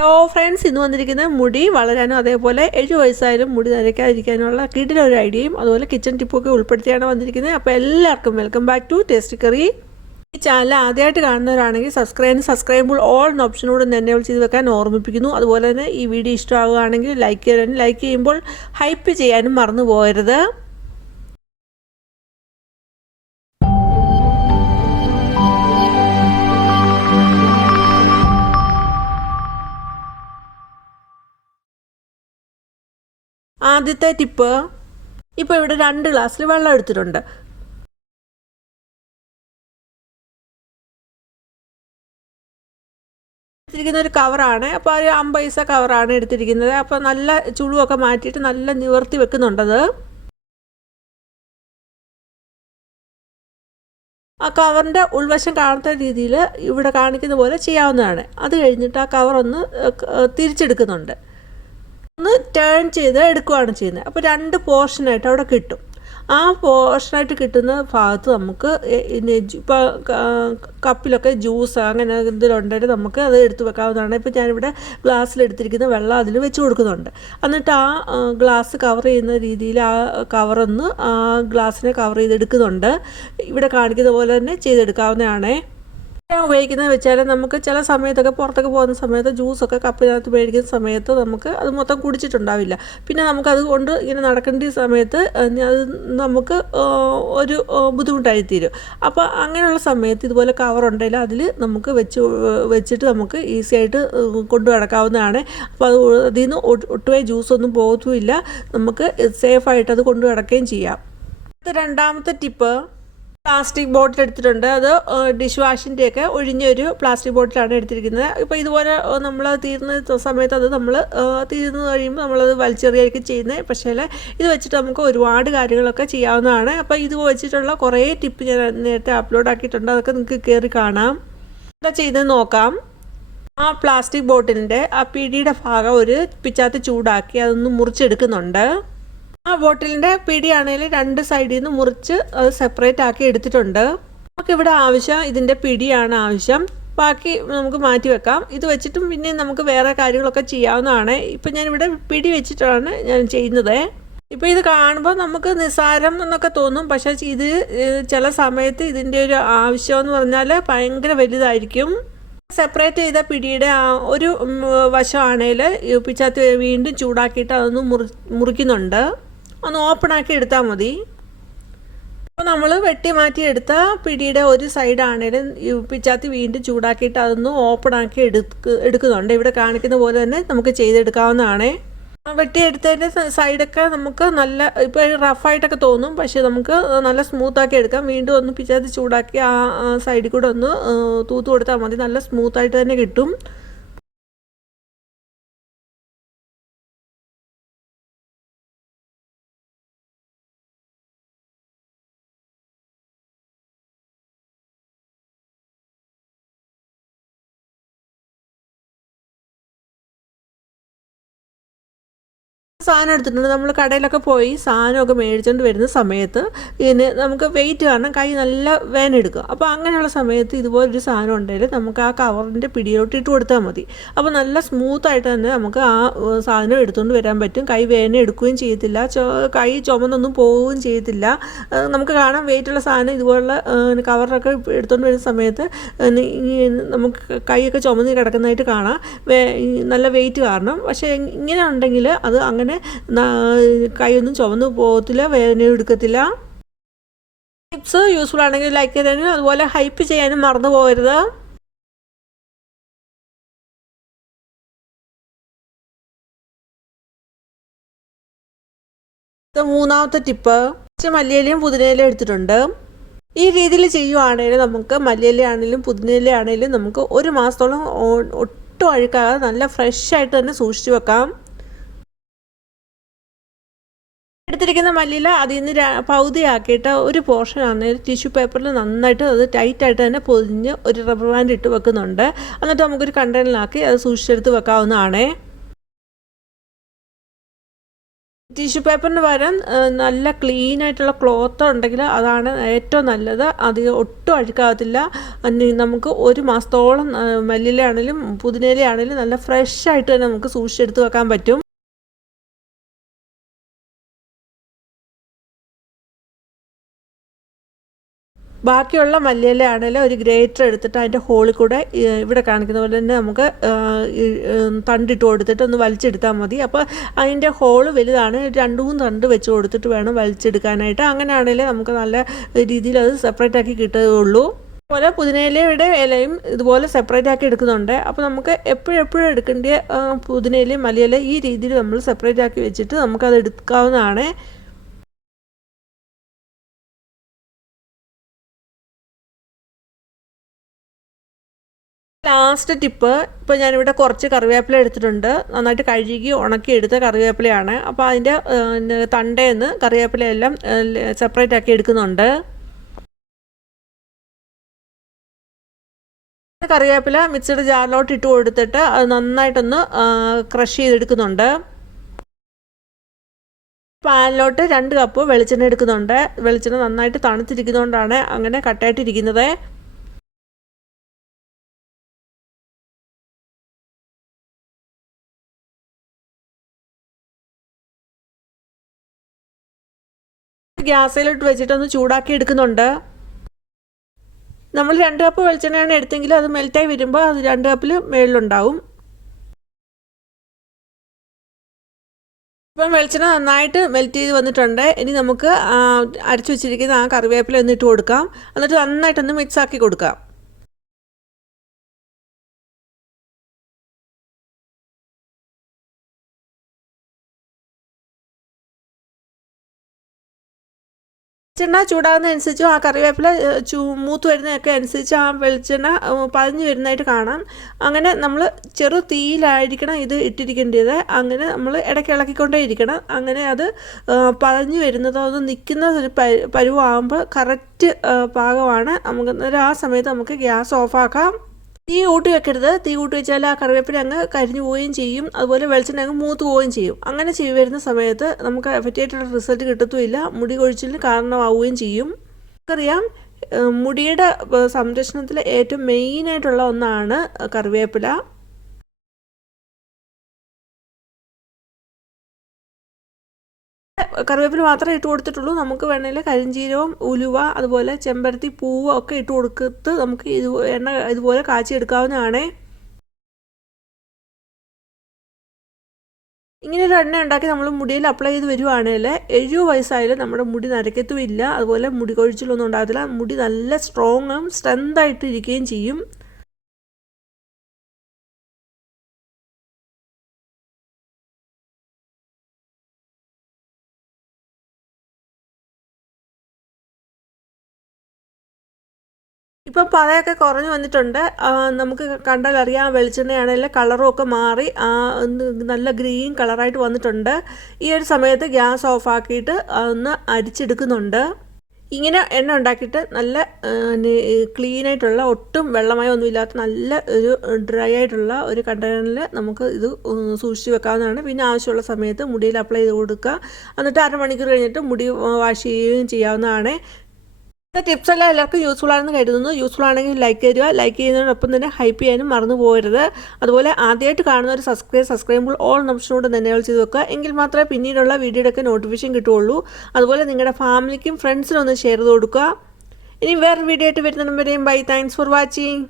Hello friends, ഇന്ന് വന്നിരിക്കുന്നത് മുടി വളരാനും അതേപോലെ 7 വയസ്സായാലും മുടി നരയ്ക്കാതിരിക്കാനുള്ള കിടിലൊരു ഐഡിയയും അതുപോലെ കിച്ചൺ ടിപ്പൊക്കെ ഉൾപ്പെടുത്തിയാണ് വന്നിരിക്കുന്നത്. അപ്പോൾ എല്ലാവർക്കും welcome back to tasty curry. ഈ ചാനൽ ആദ്യമായിട്ട് കാണുന്നവരാണെങ്കിൽ സബ്സ്ക്രൈബിൾ ഓൾ എന്ന ഓപ്ഷനോട് എനേബിൾ ചെയ്ത് വെക്കാൻ ഓർമ്മിപ്പിക്കുന്നു. അതുപോലെ തന്നെ ഈ വീഡിയോ ഇഷ്ടമാകുകയാണെങ്കിൽ ലൈക്ക് ചെയ്യുമ്പോൾ ഹൈപ്പ് ചെയ്യാനും മറന്നു പോകരുത്. ആദ്യത്തെ ടിപ്പ്, ഇപ്പോൾ ഇവിടെ 2 ഗ്ലാസ്സിൽ വെള്ളം എടുത്തിട്ടുണ്ട്. എടുത്തിരിക്കുന്ന ഒരു കവറാണ്. അപ്പോൾ ഒരു 50 പൈസ കവറാണ് എടുത്തിരിക്കുന്നത്. അപ്പോൾ നല്ല ചുളുവൊക്കെ മാറ്റിയിട്ട് നല്ല നിവർത്തി വെക്കുന്നുണ്ടത്. ആ കവറിൻ്റെ ഉൾവശം കാണാത്ത രീതിയിൽ ഇവിടെ കാണിക്കുന്ന പോലെ ചെയ്യാവുന്നതാണ്. അത് കഴിഞ്ഞിട്ട് ആ കവർ ഒന്ന് തിരിച്ചെടുക്കുന്നുണ്ട്. ഒന്ന് ടേൺ ചെയ്ത് എടുക്കുകയാണ് ചെയ്യുന്നത്. അപ്പോൾ 2 പോർഷനായിട്ട് അവിടെ കിട്ടും. ആ പോർഷനായിട്ട് കിട്ടുന്ന ഭാഗത്ത് നമുക്ക് ഇപ്പോൾ കപ്പിലൊക്കെ ജ്യൂസ് അങ്ങനെ എന്തെങ്കിലും നമുക്ക് അത് എടുത്ത് വെക്കാവുന്നതാണ്. ഇപ്പോൾ ഞാനിവിടെ ഗ്ലാസ്സിലെടുത്തിരിക്കുന്ന വെള്ളം അതിൽ വെച്ച് കൊടുക്കുന്നുണ്ട്. എന്നിട്ട് ആ ഗ്ലാസ് കവർ ചെയ്യുന്ന രീതിയിൽ ആ കവറൊന്ന് ആ ഗ്ലാസ്സിനെ കവർ ചെയ്തെടുക്കുന്നുണ്ട്. ഇവിടെ കാണിക്കുന്ന പോലെ തന്നെ ചെയ്തെടുക്കാവുന്നതാണേ. ഉപയോഗിക്കുന്നത് വെച്ചാൽ നമുക്ക് ചില സമയത്തൊക്കെ പുറത്തൊക്കെ പോകുന്ന സമയത്ത് ജ്യൂസൊക്കെ കപ്പിനകത്ത് മേടിക്കുന്ന സമയത്ത് നമുക്ക് അത് മൊത്തം കുടിച്ചിട്ടുണ്ടാവില്ല. പിന്നെ നമുക്കത് കൊണ്ട് ഇങ്ങനെ നടക്കേണ്ട സമയത്ത് അത് നമുക്ക് ഒരു ബുദ്ധിമുട്ടായിത്തീരും. അപ്പോൾ അങ്ങനെയുള്ള സമയത്ത് ഇതുപോലെ കവറുണ്ടെങ്കിൽ അതിൽ നമുക്ക് വെച്ചിട്ട് നമുക്ക് ഈസി ആയിട്ട് കൊണ്ടു നടക്കാവുന്നതാണ്. അപ്പോൾ അതിൽ നിന്ന് ഒട്ടുമേ ജ്യൂസൊന്നും പോകത്തുമില്ല. നമുക്ക് സേഫായിട്ട് അത് കൊണ്ടു നടക്കുകയും ചെയ്യാം. രണ്ടാമത്തെ ടിപ്പ്, പ്ലാസ്റ്റിക് ബോട്ടിൽ എടുത്തിട്ടുണ്ട്. അത് ഡിഷ് വാഷിൻ്റെയൊക്കെ ഒഴിഞ്ഞൊരു പ്ലാസ്റ്റിക് ബോട്ടിലാണ് എടുത്തിരിക്കുന്നത്. ഇപ്പോൾ ഇതുപോലെ നമ്മൾ തീർന്ന സമയത്ത് അത് നമ്മൾ തീർന്നു കഴിയുമ്പോൾ നമ്മളത് വലിച്ചെറിയൊക്കെ ചെയ്യുന്നത്. പക്ഷേ ഇത് വെച്ചിട്ട് നമുക്ക് ഒരുപാട് കാര്യങ്ങളൊക്കെ ചെയ്യാവുന്നതാണ്. അപ്പോൾ ഇത് വെച്ചിട്ടുള്ള കുറേ ടിപ്പ് ഞാൻ നേരത്തെ അപ്ലോഡ് ആക്കിയിട്ടുണ്ട്. അതൊക്കെ നിങ്ങൾക്ക് കയറി കാണാം. എന്താ ചെയ്തെന്ന് നോക്കാം. ആ പ്ലാസ്റ്റിക് ബോട്ടിലിൻ്റെ ആ പിടിയുടെ ഭാഗം ഒരു പിച്ചാത്തി ചൂടാക്കി അതൊന്ന് മുറിച്ചെടുക്കുന്നുണ്ട്. ആ ബോട്ടിലിൻ്റെ പിടിയാണെങ്കിൽ 2 സൈഡിൽ നിന്ന് മുറിച്ച് അത് സെപ്പറേറ്റ് ആക്കി എടുത്തിട്ടുണ്ട്. നമുക്കിവിടെ ആവശ്യം ഇതിൻ്റെ പിടിയാണ് ആവശ്യം. ബാക്കി നമുക്ക് മാറ്റി വെക്കാം. ഇത് വെച്ചിട്ടും പിന്നെ നമുക്ക് വേറെ കാര്യങ്ങളൊക്കെ ചെയ്യാവുന്നതാണ്. ഇപ്പം ഞാനിവിടെ പിടി വെച്ചിട്ടാണ് ഞാൻ ചെയ്യുന്നത്. ഇപ്പോൾ ഇത് കാണുമ്പോൾ നമുക്ക് നിസ്സാരം എന്നൊക്കെ തോന്നും. പക്ഷേ ഇത് ചില സമയത്ത് ഇതിൻ്റെ ഒരു ആവശ്യമെന്ന് പറഞ്ഞാൽ ഭയങ്കര വലുതായിരിക്കും. സെപ്പറേറ്റ് ചെയ്ത പിടിയുടെ ഒരു വശമാണെങ്കിൽ പിച്ചാത്തി വീണ്ടും ചൂടാക്കിയിട്ട് അതൊന്ന് മുറിക്കുന്നുണ്ട്. ഒന്ന് ഓപ്പണാക്കി എടുത്താൽ മതി. അപ്പോൾ നമ്മൾ വെട്ടി മാറ്റിയെടുത്ത പിടിയുടെ ഒരു സൈഡാണേലും പിച്ചാത്തി വീണ്ടും ചൂടാക്കിയിട്ട് അതൊന്ന് ഓപ്പണാക്കി എടുക്കുന്നുണ്ട്. ഇവിടെ കാണിക്കുന്ന പോലെ തന്നെ നമുക്ക് ചെയ്തെടുക്കാവുന്നതാണ്. വെട്ടിയെടുത്തതിൻ്റെ സൈഡൊക്കെ നമുക്ക് നല്ല ഇപ്പോൾ റഫായിട്ടൊക്കെ തോന്നും. പക്ഷേ നമുക്ക് നല്ല സ്മൂത്താക്കി എടുക്കാം. വീണ്ടും ഒന്ന് പിച്ചാത്തി ചൂടാക്കി ആ സൈഡിൽ കൂടെ ഒന്ന് തൂത്ത് കൊടുത്താൽ മതി. നല്ല സ്മൂത്തായിട്ട് തന്നെ കിട്ടും. സാധനം എടുത്തിട്ടുണ്ട്. നമ്മൾ കടയിലൊക്കെ പോയി സാധനമൊക്കെ മേടിച്ചുകൊണ്ട് വരുന്ന സമയത്ത് ഇതിന് നമുക്ക് വെയിറ്റ് കാരണം കൈ നല്ല വേദനയെടുക്കും. അപ്പോൾ അങ്ങനെയുള്ള സമയത്ത് ഇതുപോലൊരു സാധനം ഉണ്ടെങ്കിൽ നമുക്ക് ആ കവറിൻ്റെ പിടിയിലോട്ട് ഇട്ട് കൊടുത്താൽ മതി. അപ്പോൾ നല്ല സ്മൂത്തായിട്ട് തന്നെ നമുക്ക് ആ സാധനം എടുത്തുകൊണ്ട് വരാൻ പറ്റും. കൈ വേദന എടുക്കുകയും ചെയ്യത്തില്ല, കൈ ചുമന്നൊന്നും പോവുകയും ചെയ്യത്തില്ല. നമുക്ക് കാണാം വെയിറ്റുള്ള സാധനം ഇതുപോലുള്ള കവറിലൊക്കെ എടുത്തുകൊണ്ട് വരുന്ന സമയത്ത് നമുക്ക് കൈയൊക്കെ ചുമന്ന് കിടക്കുന്നതായിട്ട് കാണാം, നല്ല വെയിറ്റ് കാരണം. പക്ഷേ ഇങ്ങനെ ഉണ്ടെങ്കിൽ അത് അങ്ങനെ കൈയൊന്നും ചുവന്ന് പോകത്തില്ല, വേദന എടുക്കത്തില്ല. ടിപ്സ് യൂസ്ഫുൾ ആണെങ്കിൽ ലൈക്ക് ചെയ്യാനും അതുപോലെ ഹൈപ്പ് ചെയ്യാനും മറന്നു പോകരുത്. മൂന്നാമത്തെ ടിപ്പ്, മല്ലിയിലയും പുതിനയിലയും എടുത്തിട്ടുണ്ട്. ഈ രീതിയിൽ ചെയ്യുവാണെങ്കിൽ നമുക്ക് മല്ലിയിലയാണെങ്കിലും പുതിനയിലയാണെങ്കിലും നമുക്ക് 1 മാസത്തോളം ഒട്ടും അഴുക്കാതെ നല്ല ഫ്രഷ് ആയിട്ട് തന്നെ സൂക്ഷിച്ചു വെക്കാം. എടുത്തിരിക്കുന്ന മല്ലിയില അതിൽ നിന്ന് പകുതിയാക്കിയിട്ട് ഒരു പോർഷൻ ആണെങ്കിൽ ടിഷ്യൂ പേപ്പറിൽ നന്നായിട്ട് അത് ടൈറ്റായിട്ട് തന്നെ പൊതിഞ്ഞ് ഒരു റബ്ബർ ബാൻഡ് ഇട്ട് വെക്കുന്നുണ്ട്. എന്നിട്ട് നമുക്കൊരു കണ്ടെയ്നറിലാക്കി അത് സൂക്ഷിച്ചെടുത്ത് വെക്കാവുന്നതാണ്. ടിഷ്യൂ പേപ്പറിന് പകരം നല്ല ക്ലീൻ ആയിട്ടുള്ള ക്ലോത്ത് ഉണ്ടെങ്കിൽ അതാണ് ഏറ്റവും നല്ലത്. അത് ഒട്ടും അഴുക്കാകത്തില്ല. നമുക്ക് ഒരു മാസത്തോളം മല്ലിയിലയാണെങ്കിലും പുതിനയിലയാണെങ്കിലും നല്ല ഫ്രഷ് ആയിട്ട് തന്നെ നമുക്ക് സൂക്ഷിച്ചെടുത്ത് വെക്കാൻ പറ്റും. ബാക്കിയുള്ള മല്ലിയില ആണെങ്കിലും ഒരു ഗ്രേറ്റർ എടുത്തിട്ട് അതിൻ്റെ ഹോളിൽ കൂടെ ഇവിടെ കാണിക്കുന്ന പോലെ തന്നെ നമുക്ക് തണ്ടിട്ട് കൊടുത്തിട്ട് ഒന്ന് വലിച്ചെടുത്താൽ മതി. അപ്പോൾ അതിൻ്റെ ഹോള് വലുതാണ്, 2-3 തണ്ട് വെച്ച് കൊടുത്തിട്ട് വേണം വലിച്ചെടുക്കാനായിട്ട്. അങ്ങനെയാണെങ്കിലേ നമുക്ക് നല്ല രീതിയിൽ അത് സെപ്പറേറ്റ് ആക്കി കിട്ടുകയുള്ളൂ. അതുപോലെ പുതിനയിലയുടെ ഇലയും ഇതുപോലെ സെപ്പറേറ്റ് ആക്കി എടുക്കുന്നുണ്ട്. അപ്പോൾ നമുക്ക് എപ്പോഴും എടുക്കേണ്ട പുതിനയിലയും മല്ലിയില ഈ രീതിയിൽ നമ്മൾ സെപ്പറേറ്റ് ആക്കി വെച്ചിട്ട് നമുക്കത് എടുക്കാവുന്നതാണ്. ലാസ്റ്റ് ടിപ്പ്, ഇപ്പോൾ ഞാനിവിടെ കുറച്ച് കറിവേപ്പില എടുത്തിട്ടുണ്ട്. നന്നായിട്ട് കഴുകി ഉണക്കി എടുത്ത കറിവേപ്പിലയാണ്. അപ്പോൾ അതിൻ്റെ തണ്ടേന്ന് കറിവേപ്പിലയെല്ലാം സെപ്പറേറ്റ് ആക്കി എടുക്കുന്നുണ്ട്. കറിവേപ്പില മിക്സിയുടെ ജാറിലോട്ട് ഇട്ട് കൊടുത്തിട്ട് അത് നന്നായിട്ടൊന്ന് ക്രഷ് ചെയ്തെടുക്കുന്നുണ്ട്. പാനിലോട്ട് 2 കപ്പ് വെളിച്ചെണ്ണ എടുക്കുന്നുണ്ട്. വെളിച്ചെണ്ണ നന്നായിട്ട് തണുത്തിരിക്കുന്നതുകൊണ്ടാണ് അങ്ങനെ കട്ടായിട്ടിരിക്കുന്നത്. ഗ്യാസിലോട്ട് വെച്ചിട്ടൊന്ന് ചൂടാക്കി എടുക്കുന്നുണ്ട്. നമ്മൾ 2 കപ്പ് വെളിച്ചെണ്ണയാണ് എടുത്തെങ്കിൽ അത് മെൽറ്റായി വരുമ്പോൾ അത് 2 കപ്പിൽ മേളിലുണ്ടാവും. ഇപ്പം വെളിച്ചെണ്ണ നന്നായിട്ട് മെൽറ്റ് ചെയ്ത് വന്നിട്ടുണ്ട്. ഇനി നമുക്ക് അരച്ചു വെച്ചിരിക്കുന്ന ആ കറിവേപ്പില ഒന്ന് ഇട്ട് കൊടുക്കാം. എന്നിട്ട് നന്നായിട്ടൊന്ന് മിക്സ് ആക്കി കൊടുക്കാം. വെളിച്ചെണ്ണ ചൂടാകുന്നതനുസരിച്ച് ആ കറിവേപ്പില മൂത്ത് വരുന്നതൊക്കെ അനുസരിച്ച് ആ വെളിച്ചെണ്ണ പതിഞ്ഞ് വരുന്നതായിട്ട് കാണാം. അങ്ങനെ നമ്മൾ ചെറു തീയിലായിരിക്കണം ഇത് ഇട്ടിരിക്കേണ്ടത്. അങ്ങനെ നമ്മൾ ഇടയ്ക്ക് ഇളക്കിക്കൊണ്ടേ ഇരിക്കണം. അങ്ങനെ അത് പതിഞ്ഞ് വരുന്നതോ അത് നിൽക്കുന്ന ഒരു പരുവാകുമ്പോൾ കറക്റ്റ് പാകമാണ്. നമുക്ക് ആ സമയത്ത് നമുക്ക് ഗ്യാസ് ഓഫാക്കാം. തീ കൂട്ടി വെക്കരുത്. തീ കൂട്ടി വെച്ചാൽ ആ കറിവേപ്പില അങ്ങ് കരിഞ്ഞു പോവുകയും ചെയ്യും. അതുപോലെ വെളിച്ചെണ്ണ അങ്ങ് മൂത്ത് പോവുകയും ചെയ്യും. അങ്ങനെ വരുന്ന സമയത്ത് നമുക്ക് എഫക്റ്റായിട്ടുള്ള റിസൾട്ട് കിട്ടത്തുമില്ല. മുടി കൊഴിച്ചിലിന് കാരണമാവുകയും ചെയ്യും. നമുക്കറിയാം മുടിയുടെ സംരക്ഷണത്തിൽ ഏറ്റവും മെയിനായിട്ടുള്ള ഒന്നാണ് കറിവേപ്പില. കറിവേപ്പില മാത്രമേ ഇട്ട് കൊടുത്തിട്ടുള്ളൂ. നമുക്ക് വേണമെങ്കിൽ കരിഞ്ചീരവും ഉലുവ അതുപോലെ ചെമ്പരത്തി പൂവ് ഒക്കെ ഇട്ട് കൊടുത്തിട്ട് നമുക്ക് എണ്ണ ഇതുപോലെ കാച്ചിയെടുക്കാവുന്നതാണ്. ഇങ്ങനെ ഒരു എണ്ണ ഉണ്ടാക്കി നമ്മൾ മുടിയിൽ അപ്ലൈ ചെയ്ത് വരുവാണെങ്കിൽ 70 വയസ്സായാലും നമ്മുടെ മുടി നരക്കത്തുമില്ല. അതുപോലെ മുടി കൊഴിച്ചിലൊന്നും ഉണ്ടാകത്തില്ല. മുടി നല്ല സ്ട്രോങ്ങും സ്ട്രെങ്തായിട്ട് ഇരിക്കുകയും ചെയ്യും. ഇപ്പം പതയൊക്കെ കുറഞ്ഞു വന്നിട്ടുണ്ട്. നമുക്ക് കണ്ടാൽ അറിയാം വെളിച്ചെണ്ണയാണെങ്കിൽ കളറും ഒക്കെ മാറി നല്ല ഗ്രീൻ കളറായിട്ട് വന്നിട്ടുണ്ട്. ഈ ഒരു സമയത്ത് ഗ്യാസ് ഓഫാക്കിയിട്ട് ഒന്ന് അരിച്ചെടുക്കുന്നുണ്ട്. ഇങ്ങനെ എണ്ണ ഉണ്ടാക്കിയിട്ട് നല്ല ക്ലീനായിട്ടുള്ള ഒട്ടും വെള്ളമയമൊന്നുമില്ലാത്ത നല്ല ഒരു ഡ്രൈ ആയിട്ടുള്ള ഒരു കണ്ടെയ്നറിൽ നമുക്ക് ഇത് സൂക്ഷിച്ച് വെക്കാവുന്നതാണ്. പിന്നെ ആവശ്യമുള്ള സമയത്ത് മുടിയിൽ അപ്ലൈ ചെയ്ത് കൊടുക്കുക. എന്നിട്ട് 1/2 മണിക്കൂർ കഴിഞ്ഞിട്ട് മുടി വാഷ് ചെയ്യുകയും ചെയ്യാവുന്നതാണ്. ടിപ്സ് എല്ലാം എല്ലാവർക്കും യൂസ്ഫുൾ ആണെന്ന് കരുതുന്നു. യൂസ്ഫുൾ ആണെങ്കിൽ ലൈക്ക് തരിക. ലൈക്ക് ചെയ്യുന്നതിനൊപ്പം തന്നെ ഹൈപ്പ് ചെയ്യാനും മറന്നു പോകരുത്. അതുപോലെ ആദ്യമായിട്ട് കാണുന്ന ഒരു സബ്സ്ക്രൈബ് ഓൾ ഓപ്ഷനോട് തന്നെ ചെയ്ത് വെക്കുക. എങ്കിൽ മാത്രമേ പിന്നീടുള്ള വീഡിയോയുടെയൊക്കെ നോട്ടിഫിക്കേഷൻ കിട്ടുകയുള്ളൂ. അതുപോലെ നിങ്ങളുടെ ഫാമിലിക്കും ഫ്രണ്ട്സിനും ഒന്ന് ഷെയർ ചെയ്ത് കൊടുക്കുക. ഇനി വേറെ വീഡിയോ ആയിട്ട് വരുന്നതിനും വരെയും ബൈ. Thanks for watching.